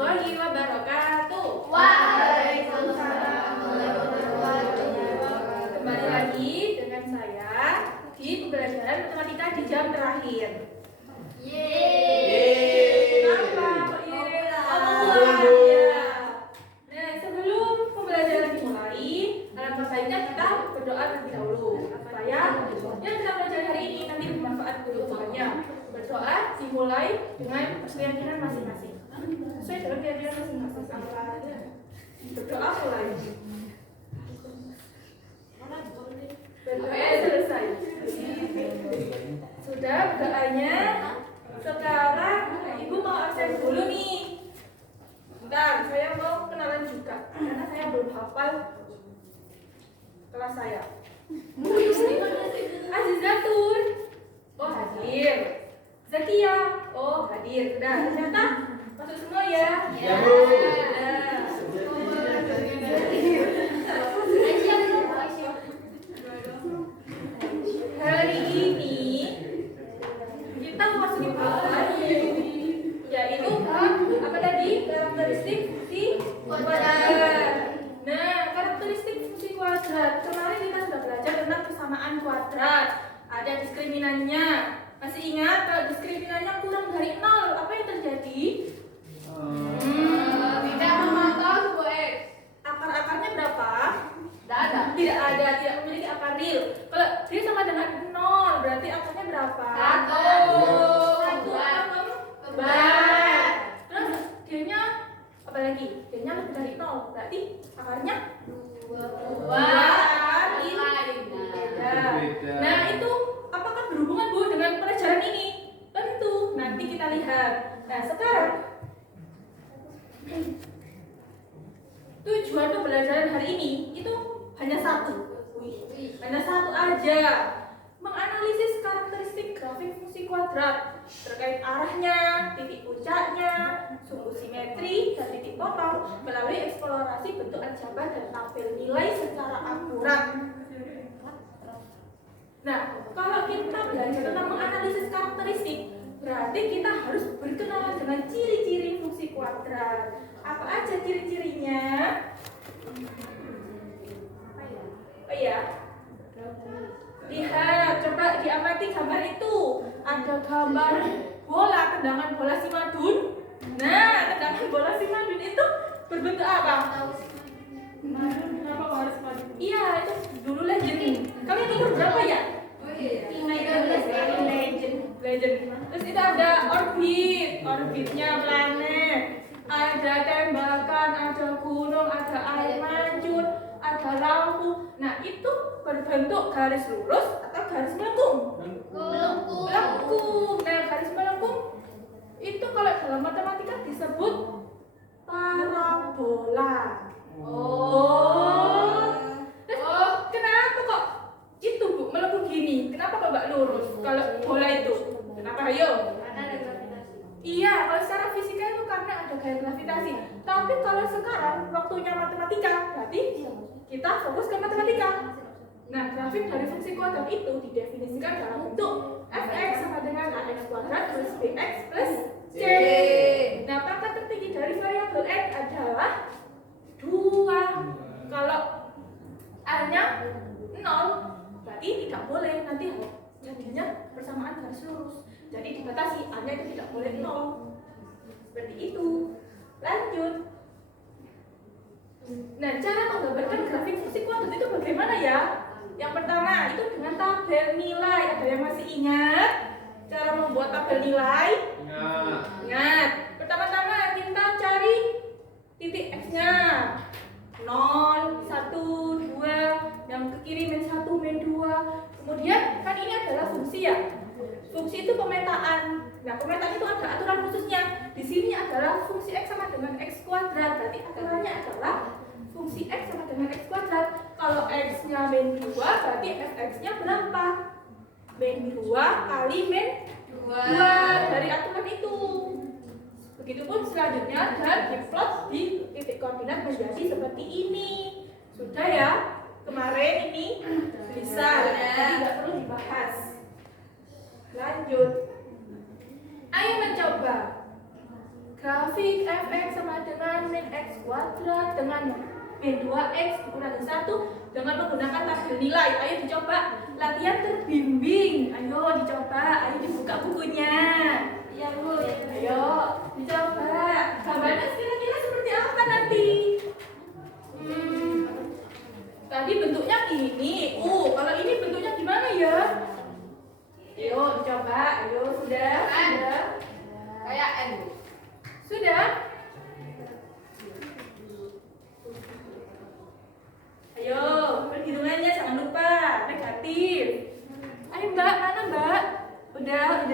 warahmatullahi wabarakatuh. Waalaikumsalam warahmatullahi wabarakatuh. Kembali lagi dengan saya di pembelajaran matematika di jam terakhir. Yeay. Kenapa? Kok yeay? Ya. Nah, sebelum pembelajaran dimulai, alangkah baiknya kita berdoa terlebih dahulu supaya yang kita pelajari hari ini nanti bermanfaat untuk kedepannya. Berdoa dimulai dengan keyakinan masing-masing. Sesuai dengan keyakinan masing-masing. Berdoa mulai. Berdoa selesai. Sudah berdoanya. Sekarang Ibu mau absen dulu nih. Bentar, saya mau kenalan juga karena saya belum hafal kelas saya. Azizatun, oh hadir. Zakia, oh hadir. Sudah, ternyata masuk semua ya. Ya. Hari ini kita memasuki bab lagi, yaitu bab apa tadi? Karakteristik fungsi kuadrat. Nah, karakteristik fungsi kuadrat. Kemarin kita sudah belajar tentang kesamaan kuadrat. Ada diskriminannya. Masih ingat kalau diskriminannya kurang dari 0, apa yang terjadi? Tidak memantau sebuah X. Akar-akarnya berapa? Tidak ada. Tidak memiliki akar real. Kalau dia sama dengan 0, berarti akarnya berapa? Satu. Kembar. Terus D-nya apa lagi? D-nya lebih dari 0, berarti akarnya Dua. beda. Nah, itu apakah berhubungan Bu dengan pelajaran ini? Tentu, nanti kita lihat. Nah, sekarang tujuan pembelajaran hari ini itu hanya satu. Hanya satu aja. Menganalisis karakteristik grafik fungsi kuadrat terkait arahnya, titik puncaknya, sumbu simetri, dan titik potong melalui eksplorasi bentuk aljabar dan tabel nilai secara akurat. Nah, kalau kita belajar tentang menganalisis karakteristik, berarti kita harus berkenalan dengan ciri-ciri fungsi kuadrat. Apa aja ciri-cirinya? Oh iya. Lihat, coba diamati gambar itu. Ada gambar bola, tendangan bola Simadun. Nah, tendangan bola Simadun itu berbentuk apa? Kenapa harus Simadun? Iya, itu dulu legend. Kalian umur berapa ya? Legend. Terus itu ada orbitnya planet. Ada tembakan, ada gunung, ada air mancur, ada lampu. Nah, itu berbentuk garis lurus atau garis melengkung? Melengkung. Nah, garis melengkung itu kalau dalam matematika disebut parabola. Terus kenapa kok itu Bu melengkung gini? Kenapa kok nggak lurus kalau bola itu? Kenapa? Ayo. Iya, kalau secara fisika itu karena ada gaya gravitasi. Tapi kalau sekarang waktunya matematika, berarti kita fokus ke matematika. Nah, grafik dari fungsi kuadrat itu didefinisikan dalam bentuk fx sama dengan ax kuadrat plus bx plus c. Nah, pangkat tertinggi dari variabel x adalah 2. Kalau a-nya 0, berarti tidak boleh, nanti jadinya persamaan garis lurus. Jadi dibatasi, A-nya itu tidak boleh 0. Seperti itu. Lanjut. Nah, cara menggambarkan grafik fungsi kuadrat itu bagaimana ya? Yang pertama, itu dengan tabel nilai. Ada yang masih ingat cara membuat tabel nilai? Ingat. Pertama-tama kita cari titik X-nya. 0, 1, 2, yang ke kiri min 1, min 2. Kemudian, kan ini adalah fungsi ya? Fungsi itu pemetaan. Nah, pemetaan itu ada aturan khususnya. Di sini adalah fungsi X sama dengan X kuadrat. Berarti aturannya adalah fungsi X sama dengan X kuadrat. Kalau X-nya min 2, berarti fx-nya berapa? Min 2 kali min 2 dari aturan itu. Begitupun selanjutnya dan diplot di titik koordinat menjadi seperti ini. Sudah ya? Kemarin ini bisa, jadi tidak perlu dibahas. Lanjut. Ayo mencoba. grafik fx sama dengan min x kuadrat dengan min 2x dikurangi 1 dengan menggunakan tabel nilai. Ayo dicoba, latihan terbimbing. Ayo dicoba, ayo dibuka bukunya. Iya Bu, ayo dicoba. Gambarnya kira-kira seperti apa nanti? Tadi bentuknya ini. Kalau ini bentuknya gimana ya? Ayo dicoba. Ayo sudah. Kayak N. Sudah? Ayo, perhitungannya jangan lupa negatif. Ayo Mbak, mana Mbak? Udah.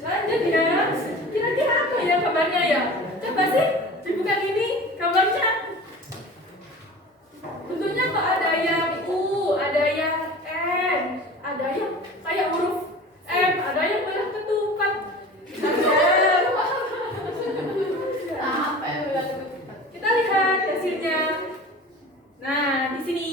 Lanjut ya. Kira-kira apa ya gambarnya ya? Coba sih dibuka gini gambarnya. Bentuknya kok ada yang U, ada yang N, ada yang kayak huruf M, ada yang banyak ketupat. Kita lihat hasilnya. Nah, di sini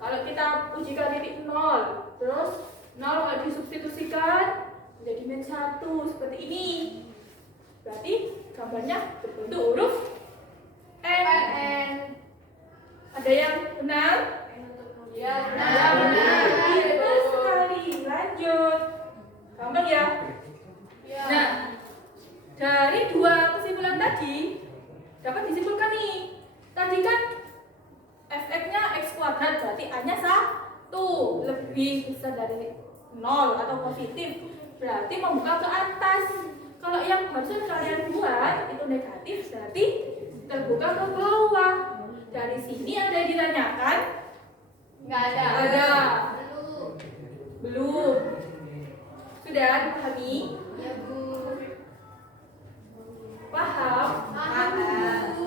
kalau kita ujikan titik 0, terus 0 kalau disubstitusikan menjadi min 1 seperti ini. Berarti gambarnya berbentuk huruf N. Ada yang benar? Ya, Benar sekali. Lanjut. Gampang ya? Nah, dari dua kesimpulan tadi dapat disimpulkan nih. Tadi kan fx-nya x kuadrat berarti a-nya 1 lebih besar dari 0 atau positif. Berarti membuka ke atas. Kalau yang barusan kalian buat itu negatif berarti terbuka ke bawah. Dari sini ada yang ditanyakan? Nggak ada. Ada. Belum. Sudah dipahami? Ya Bu. Paham? Paham.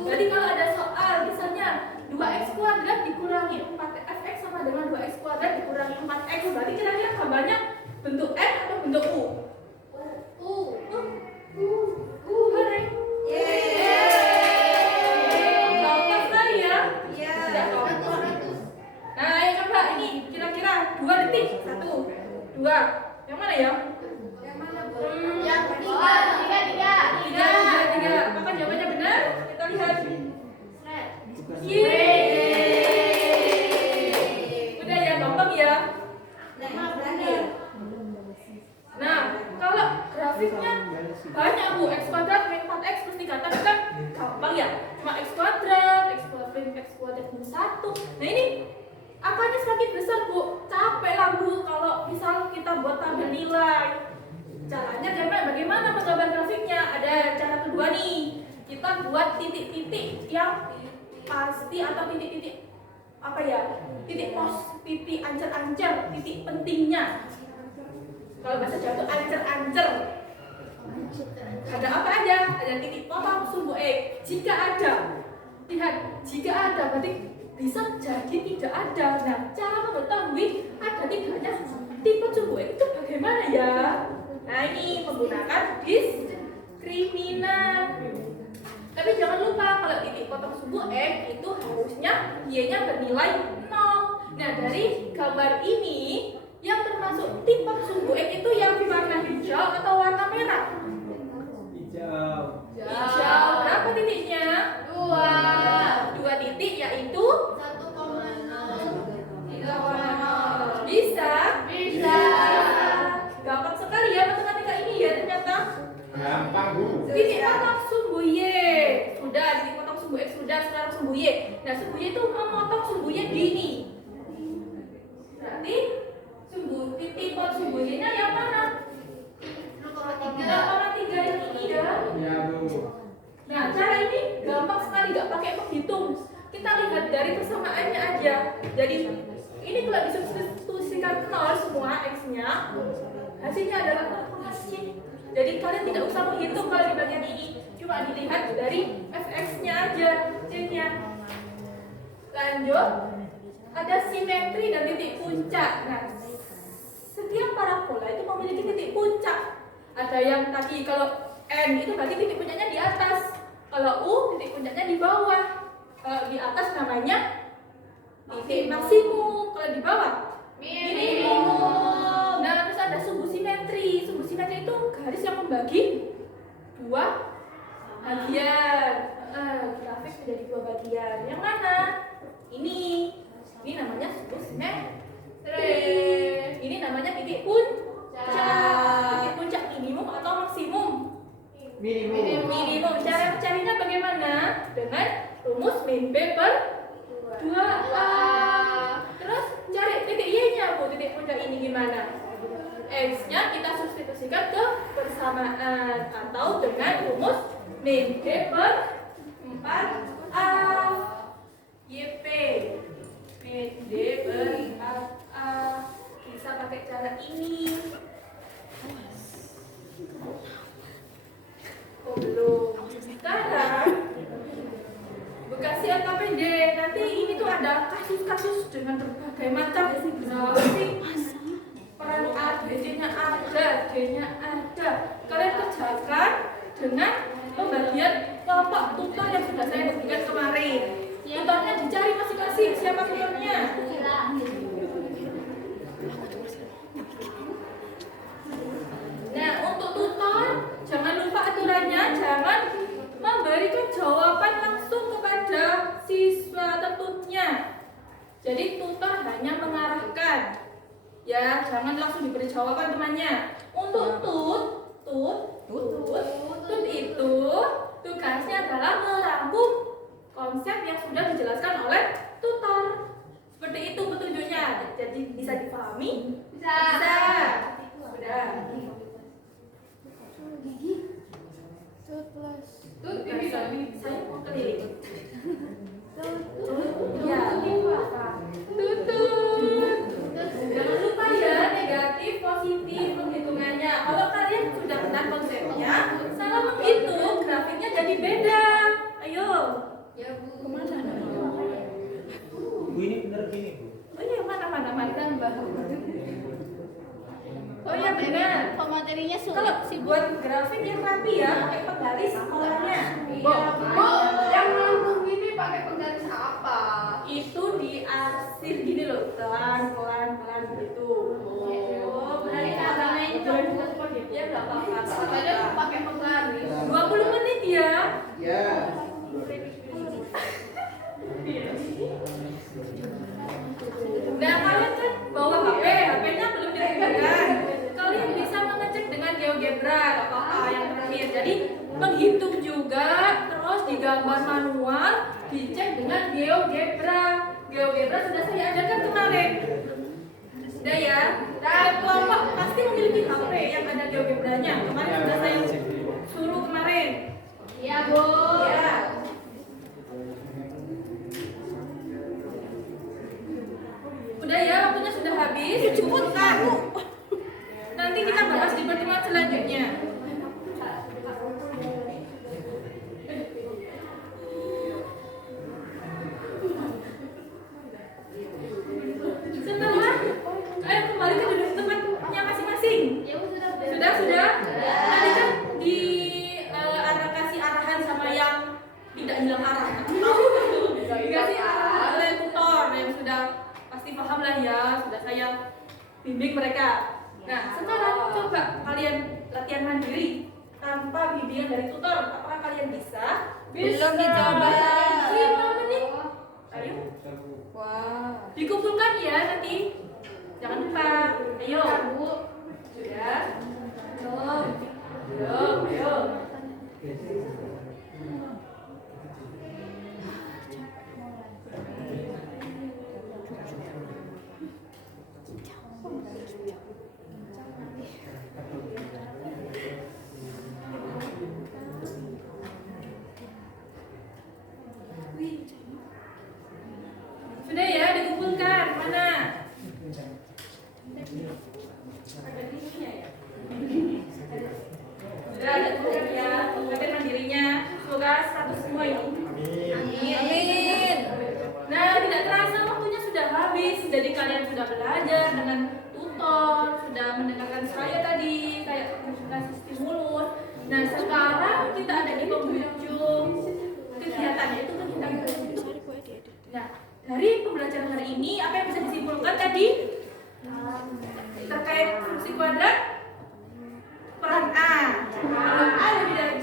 Berarti kalau ada soal misalnya 2x kuadrat dikurangi 4fx sama dengan 2x kuadrat dikurangi 4x, berarti kira-kira gambarnya bentuk N atau bentuk U? Hai. Gampang sekali ya? Sudah gampang. Nah, ayo coba ini kira-kira 2 detik. 1, 2. Yang mana ya? Yang ketiga. Tiga. Apakah jawabannya benar? Kita lihat. Yeay. Udah ya, gampang ya. Nah, kalau grafiknya banyak Bu, x kuadrat min 4x terus dikatakan kan gampang ya. Cuma x kuadrat min 1. Nah ini apanya semakin besar Bu? Capek lah Bu kalau misal kita buat tabel nilai. Caranya bagaimana menggambar grafiknya? Ada cara kedua nih. Kita buat titik-titik yang pasti atau titik-titik apa ya? Titik pos, titik ancer-ancer, titik pentingnya. Kalau bahasa Jawa itu ancer-ancer. Ada apa aja? Ada titik potong sumbu X. Jika ada, lihat, jika ada berarti bisa jadi tidak ada. Nah, cara mengetahui ada tidaknya tipe sumbu X itu bagaimana ya? Nah, ini menggunakan diskriminant. Tapi jangan lupa kalau titik potong sumbu X itu harusnya y-nya bernilai 0. Nah, dari gambar ini yang termasuk tipe sumbu X itu yang warna hijau atau warna merah? Hijau. Berapa titiknya? 2 titik yaitu 1,0. bisa? Bisa. Gampang sekali ya matematika ini ya ternyata. Gampang Bu. Titik potong sumbu Y sudah, titik potong sumbu X sudah, sekarang sumbu Y. Nah, sumbu Y itu memotong sumbu Y di ini. Berarti titik potong sumbu Y-nya yang mana? 0,3 yang ini ya. Ya Bu. Nah, cara ini gampang sekali, nggak pakai menghitung. Kita lihat dari persamaannya aja. Jadi ini kalau disubstitusikan 0 semua X-nya, hasilnya adalah 0,C. Jadi kalian tidak usah menghitung kalau di bagian ini, cuma dilihat dari fx-nya aja, C-nya. Lanjut, ada simetri dan titik puncak. Nah, setiap parabola itu memiliki titik puncak. Ada yang tadi kalau N itu berarti titik puncaknya di atas, kalau U titik puncaknya di bawah. Kalau di atas namanya titik maksimum, kalau di bawah minimum. Nah, terus ada sumbu simetri. Sumbu simetri itu garis yang membagi dua bagian. Grafik menjadi dua bagian. Yang mana? Ini namanya simetris. Ini namanya titik puncak. Titik puncak minimum atau maksimum? Minimum. Cara mencarinya bagaimana? Dengan rumus min B per 2A. Terus cari titik Y-nya, Bu. Titik puncak ini gimana? X-nya kita substitusikan ke persamaan atau dengan rumus min B per 4A. YP min D per 4A. Bisa pakai cara ini. Belum. Sekarang Bekasi atau PD. Nanti ini tuh ada kasus-kasus dengan berbagai macam grafik. Peran A, B-nya ada, D-nya ada. Kalian kerjakan dengan pembagian kelompok tutor yang sudah saya berikan kemarin. Tutornya dicari masing-masing. Siapa tutornya? Nah, untuk tutor, jangan lupa aturannya, jangan memberikan jawaban langsung kepada siswa tentunya. Jadi tutor hanya mengarahkan, ya, jangan langsung diberi jawaban temannya. Untuk tut itu tugasnya adalah merangkum konsep yang sudah dijelaskan oleh tutor. Seperti itu petunjuknya. Jadi bisa dipahami? Bisa. Sudah. Saya mau keliling. Ya. Tutut. Jangan lupa ya, negatif, positif penghitungannya. Kalau kalian sudah benar konsepnya, salah menghitung, grafiknya jadi beda. Ayo. Ya, Bu. Kemana? Bu, ini bener gini, Bu. Oh iya, mana. Oh iya benar. Pematerinya Kalau buat grafik yang rapi ya, pakai penggaris polanya. Bu, yang lambung ini pakai penggaris apa? Itu diarsir gini loh, pelan begitu. Oh, berarti caranya itu ya nggak apa-apa. Saya pakai penggaris. 20 menit ya. Ya. Nah, kalian kan bawa HP-nya belum dipegang. Kalian bisa mengecek dengan GeoGebra, nggak apa-apa yang terakhir. Jadi menghitung juga, terus digambar manual, dicek dengan GeoGebra. GeoGebra sudah saya ajarkan kemarin. Sudah ya. Dan kelompok pasti memiliki HP yang ada GeoGebra-nya. Kemarin sudah saya suruh kemarin. Iya, Bu. Ya. Udah ya, waktunya sudah habis. Cukup kamu. Nanti kita bahas di pertemuan selanjutnya. Setelah, ayo kembali ke duduk tempatnya masing-masing. Ya, Bu, sudah. Sudah. Tadi kan di kasih arahan sama yang tidak hilang arah. Dikasih arahan oleh tutor yang sudah pasti paham lah ya, sudah saya bimbing mereka. Nah, sekarang coba kalian latihan mandiri tanpa bimbingan dari tutor. Apakah kalian bisa? Belum dicoba. 5 menit. Ayo, Wah. dikumpulkan ya nanti. Jangan lupa. Ayo. Bu. Sudah. Ayo. Sudah ya, dikumpulkan. Mana? Sudah ada tugas ya, tugas mandirinya. Semoga 100 semua ini. Amin. Nah, tidak terasa waktunya sudah habis. Jadi kalian sudah belajar dengan tutor, sudah mendengarkan saya tadi kayak presentasi stimulus. Nah, sekarang kita ada di penghujung kegiatan, yaitu kegiatan berikut. Nah, dari pembelajaran hari ini apa yang bisa disimpulkan tadi terkait fungsi kuadrat? Peran A. Peran A lebih dari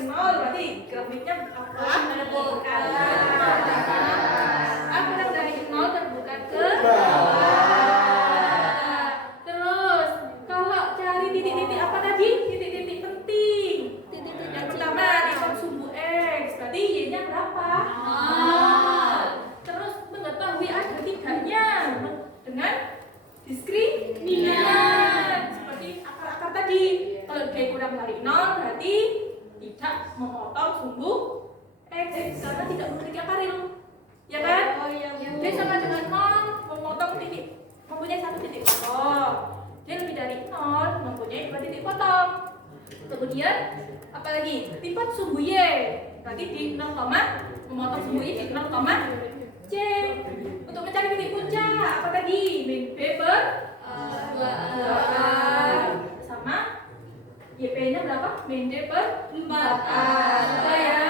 dikali 0 berarti tidak memotong sumbu X karena tidak memiliki akaril. Ya kan? Oh iya. D sama dengan 0 memotong titik, mempunyai satu titik potong. D lebih dari 0 mempunyai 2 titik potong. Kemudian apalagi? Lipat sumbu Y. Berarti di 0, memotong sumbu Y di 0, C. Untuk mencari titik puncak apa tadi? Min B per 2A sama YP-nya berapa? Min D per 4A. Apa ya?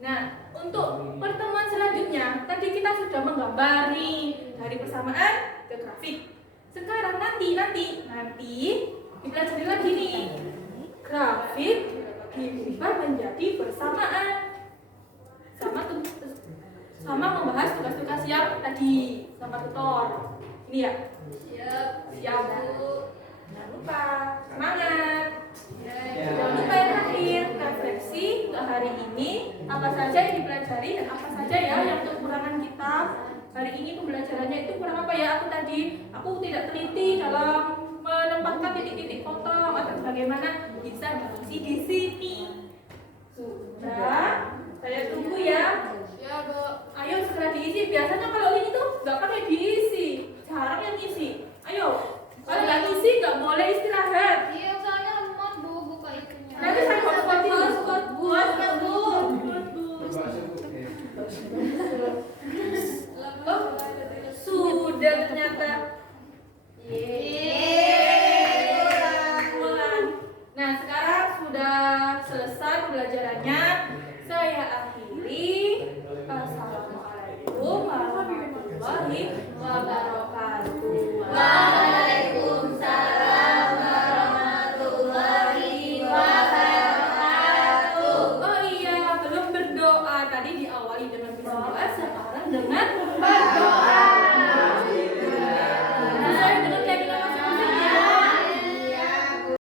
Nah, untuk pertemuan selanjutnya, tadi kita sudah menggambar nih dari persamaan ke grafik. Sekarang nanti dipelajari lagi nih. Grafik diubah menjadi persamaan. Sama membahas tugas-tugas yang tadi sama tutor. Ini ya. Siap Bu. Jangan lupa semangat. Jangan lupa yang terakhir, refleksi untuk hari ini apa saja yang dipelajari dan apa saja ya yang kekurangan kita. Hari ini pembelajarannya itu kurang apa ya? Aku tidak teliti dalam menempatkan titik-titik potong atau bagaimana bisa diisi di sini. Sudah, saya tunggu ya. Ya, Bu. Ayo segera diisi. Biasanya kalau ini tuh nggak pakai diisi, jarang yang ngisi. Ayo, kalau nggak ngisi nggak boleh istirahat. Iya, saya lemot, Bu, buka itunya. Nanti saya hotspot buat Bu. Coba sebut ya. Sudah ternyata